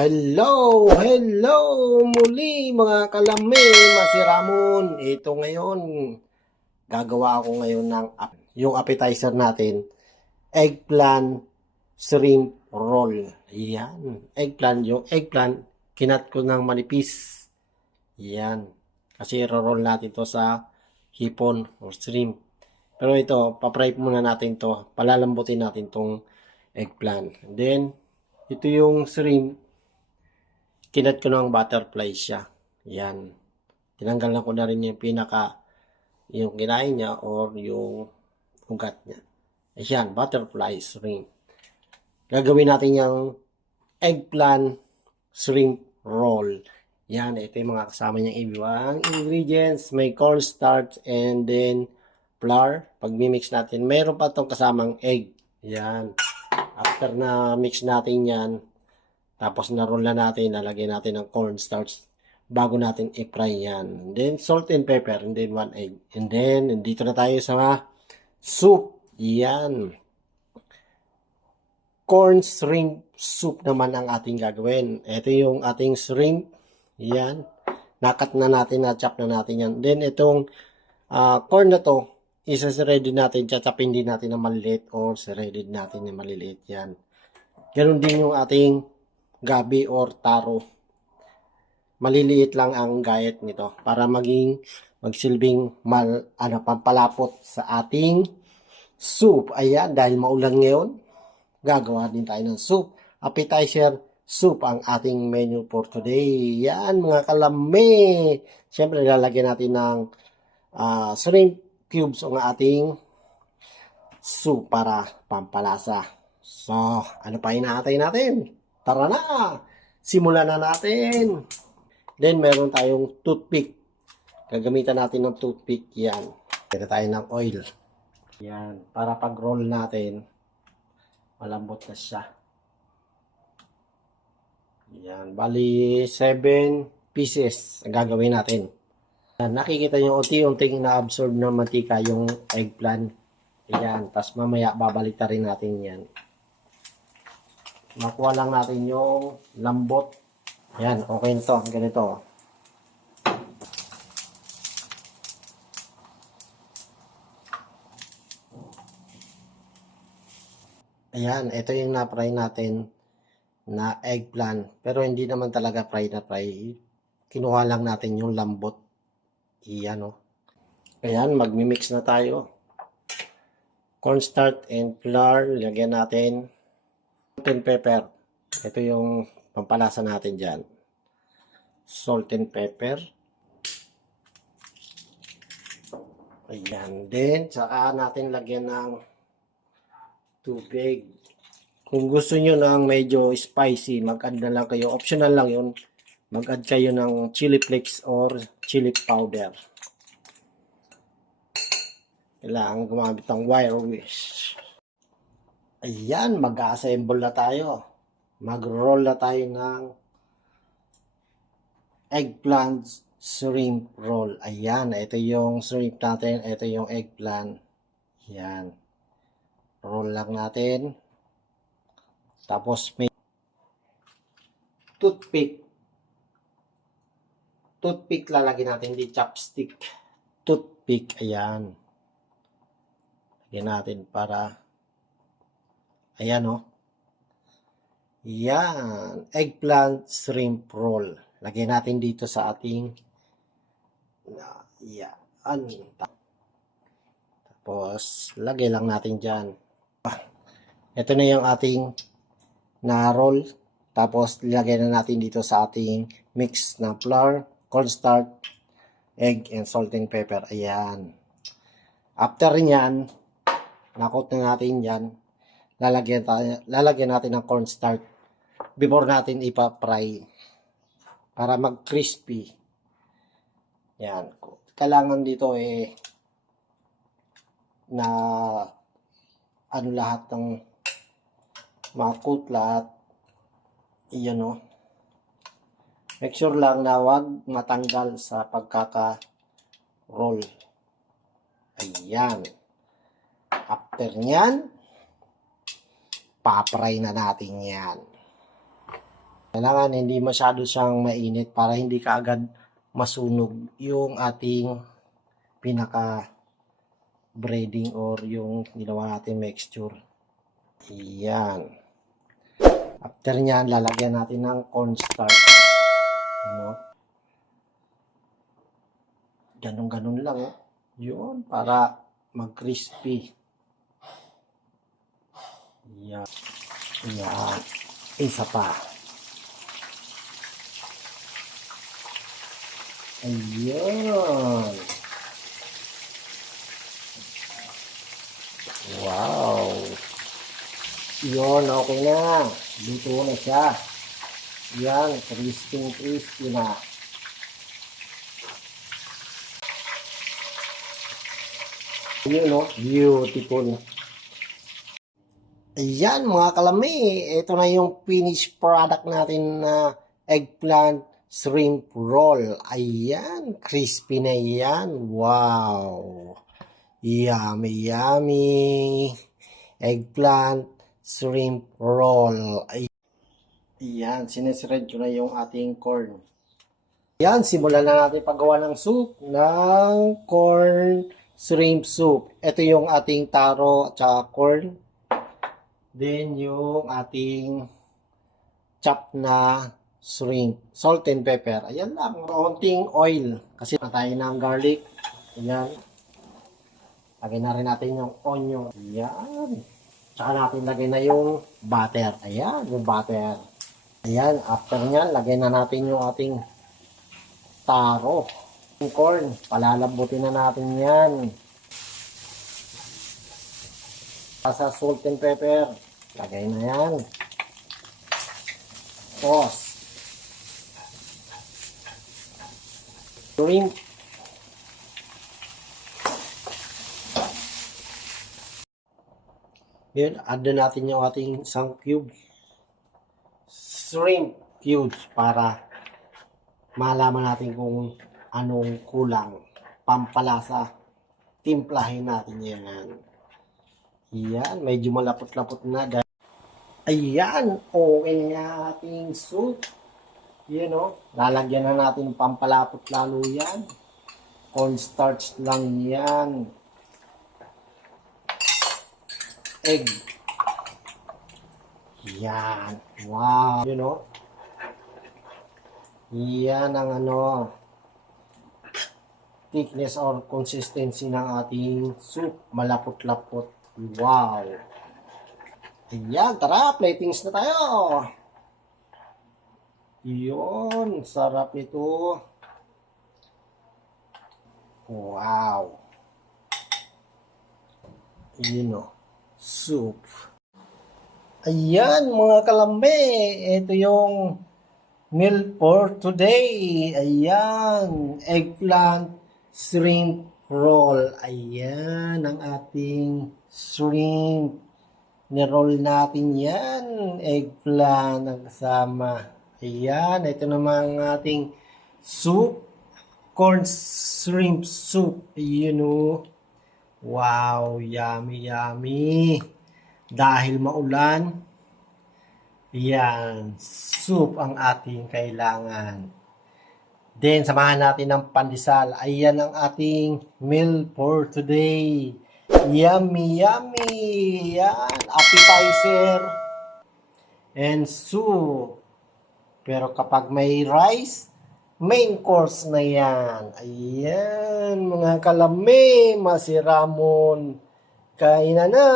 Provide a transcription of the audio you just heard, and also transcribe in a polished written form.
Hello muli mga kalami, Masiramon. Ito ngayon, gagawa ako ngayon ng yung appetizer natin, eggplant shrimp roll. Yan, yung eggplant, kinat ko ng manipis. Yan, kasi roll natin to sa hipon or shrimp. Pero ito, papry muna natin to, palalambutin natin tong eggplant. Then, ito yung shrimp, kinat ko ng butterfly siya. Yan. Tinanggalan ko na rin yung kinain niya or yung ugat niya. Ayan, butterfly shrimp. Gagawin natin yung eggplant shrimp roll. Yan, ito yung mga kasama niyang ibang ingredients. May cornstarch and then flour. Pag mimix natin, meron pa itong kasamang egg. Yan. After na mix natin yan, tapos na-roll na natin, lalagyan natin ng cornstarch bago natin i-fry yan. And then, salt and pepper, and then 1 egg. And then, dito na tayo sa soup. Yan. Corn shrimp soup naman ang ating gagawin. Ito yung ating shrimp. Yan. Nakat na natin, na-chop na natin yan. Then, itong corn na to, isa-ready natin, chachapin din natin na maliliit or ready natin na maliliit yan. Ganun din yung ating gabi or taro. Maliliit lang ang gayat nito para magsilbing pampalapot sa ating soup. Ayan, dahil maulan ngayon, gagawa din tayo ng soup. Appetizer soup ang ating menu for today. Yan, mga kalami. Siyempre, lalagyan natin ng shrimp cubes ang ating soup para pampalasa. So, ano pa inaatay natin? Tara na! Simulan na natin! Then, meron tayong toothpick. Gagamitan natin ng toothpick. Yan. Pwede tayo ng oil. Yan. Para pag-roll natin, malambot na siya. Yan. Bali, 7 pieces ang gagawin natin. Yan. Nakikita nyo, unti-unting na-absorb ng mantika yung eggplant. Yan. Tapos mamaya, babalik na rin natin yan. Makuha lang natin yung lambot. Yan, okay na to. Ganito. Ayan, ito yung na-fry natin na eggplant. Pero hindi naman talaga fry na fry. Kinuha lang natin yung lambot. Iyan, oh. Ayan, magmi-mix na tayo. Cornstarch and flour. Lagyan natin salt and pepper. Ito yung pampalasa natin dyan. Salt and pepper. Ayan. Then, saka natin lagyan ng tubig. Kung gusto nyo ng medyo spicy, mag-add na lang kayo. Optional lang yun. Mag-add kayo ng chili flakes or chili powder. Kailangan gumamit ng wire wish. Ayan, mag-assemble na tayo. Mag-roll na tayo ng eggplant shrimp roll. Ayan, ito yung shrimp natin. Ito yung eggplant. Ayan. Roll lang natin. Tapos may toothpick. Toothpick lalagyan natin, hindi chopstick. Toothpick, ayan. Lagyan natin para, ayan o. Yan. Eggplant shrimp roll. Lagyan natin dito sa ating, yan. Tapos, lagay lang natin dyan. Ito na yung ating na-roll. Tapos, lagay na natin dito sa ating mix ng flour, cornstarch, egg, and salt and pepper. Ayan. After nyan, nakot na natin yan. Lalagyan natin ng cornstarch before natin ipa-fry para mag-crispy. Yan. Kailangan dito na lahat ng makut lahat. Iyan o. Make sure lang na wag matanggal sa pagkaka-roll. Ayan. After nyan, papray na natin yan. Kailangan hindi masyado siyang mainit para hindi kaagad masunog yung ating pinaka breading or yung ginawa natin mixture. Yan. After nyan, lalagyan natin ng cornstarch. Ano? Ganun-ganun lang. Oh. Yun, para mag-crispy. Yan. Yan. Isa pa. Ayan. Wow. Yun, okay na. Luto na siya. Yan, crispy na. Yun, no? Beautiful. Ayan, mga kalami. Ito na yung finished product natin na eggplant shrimp roll. Ayan, crispy na yan. Wow. Yummy, yummy. Eggplant shrimp roll. Ayan, sinesred ko na yung ating corn. Ayan, simulan na natin paggawa ng soup ng corn shrimp soup. Ito yung ating taro at saka corn. Then yung ating chop na shrimp. Salt and pepper. Ayan lang, konting oil. Kasi tayo ng garlic. Ayan. Lagay na rin natin yung onion. Ayan. Tsaka natin lagay na yung butter. Ayan, yung butter. Ayan, after nyan, lagay na natin yung ating taro. Yung corn, palalabutin na natin yan. Sa salt and pepper, lagay na yan. Sauce. Shrimp. Yun, add na natin yung ating isang cube. Shrimp cubes para malaman natin kung anong kulang. Pampalasa. Timplahin natin yan. Yan, medyo malapot-lapot na. Ayan, okay na ating soup. Yan o, lalagyan na natin pampalapot lalo yan. Cornstarch lang yan. Egg. Yan. Wow. You know? Yan ang thickness or consistency ng ating soup. Malapot-lapot. Wow. Ayan. Tara, platings na tayo. Yun. Sarap ito. Wow. You know. Soup. Ayan mga kalambe, ito yung meal for today. Ayan, eggplant shrimp roll. Ayan ang ating shrimp. Ni-roll natin yan. Eggplant ang kasama. Ayan, ito naman ang ating soup. Corn shrimp soup. Ayan o. Wow, yummy, yummy. Dahil maulan, yan, soup ang ating kailangan. Then, samahan natin ng pandesal. Ayan ang ating meal for today. Yummy, yummy. Yan, appetizer and soup. Pero kapag may rice, main course na yan. Ayan, mga kalami, masiramon. Kain na na.